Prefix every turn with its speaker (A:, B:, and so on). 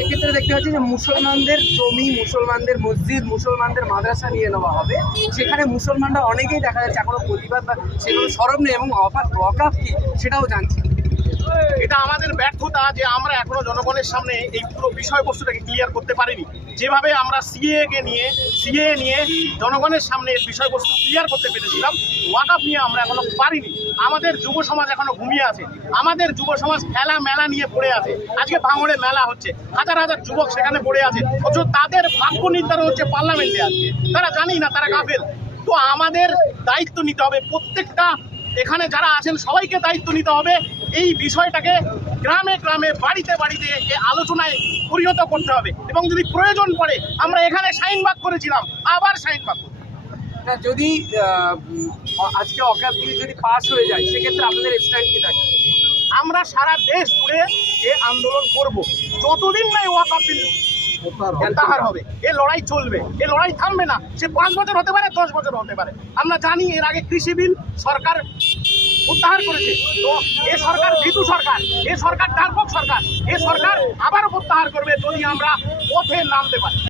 A: সেক্ষেত্রে দেখতে পাচ্ছি যে মুসলমানদের জমি, মুসলমানদের মসজিদ, মুসলমানদের মাদ্রাসা নিয়ে নেওয়া হবে। সেখানে মুসলমানরা অনেকেই দেখা যাচ্ছে এখনও প্রতিবাদ বা সেগুলো সরব নেই এবং অফার অকাফ কি সেটাও জানছি।
B: এটা ব্যর্থতা যে আমরা এখনও জনগণের সামনে এই পুরো বিষয়বস্তুটাকে ক্লিয়ার করতে পারিনি। যেভাবে আমরা সিএ কে নিয়ে সিএ নিয়ে জনগণের সামনে বিষয়বস্তু ক্লিয়ার করতে পেরেছিলাম ওয়াকাপ নিয়ে আমরা এখনও পারিনি। আমাদের যুব সমাজ এখনও ঘুমিয়ে আছে। আমাদের যুব সমাজ খেলা মেলা নিয়ে পড়ে আছে। আজকে ভাঙড়ে মেলা হচ্ছে। হাজার হাজার যুবক সেখানে পড়ে আছে। অথচ তাদের ভাগ্য নির্ধারণ হচ্ছে পার্লামেন্টে আজকে। তারা জানি না তারা গাফেল তো আমাদের দায়িত্ব নিতে হবে। প্রত্যেকটা এখানে যারা আছেন সবাইকে দায়িত্ব নিতে হবে। এই বিষয়টাকে গ্রামে গ্রামে বাড়িতে বাড়িতে এ আলোচনায় পরিণত করতে হবে। এবং যদি প্রয়োজন পড়ে আমরা এখানে সাইনবাগ করেছিলাম আবার সাইনবাগ করব।
A: না যদি আজকে অকাপ বিল যদি পাস হয়ে যায় সেক্ষেত্রে আপনাদের স্ট্যান্ড কি থাকে
B: আমরা সারা দেশ জুড়ে এ আন্দোলন করব। যতদিন না এই ওয়াকাপ বিল প্রত্যাহার হবে এ লড়াই চলবে এ লড়াই থামবে না সে পাঁচ বছর হতে পারে দশ বছর হতে পারে। আমরা জানি এর আগে কৃষি বিল সরকার প্রত্যাহার করেছে। তো এ সরকার ভীতু সরকার, এ সরকার ডারপক সরকার, এ সরকার আবার প্রত্যাহার করবে যদি আমরা পথে নামতে পারি।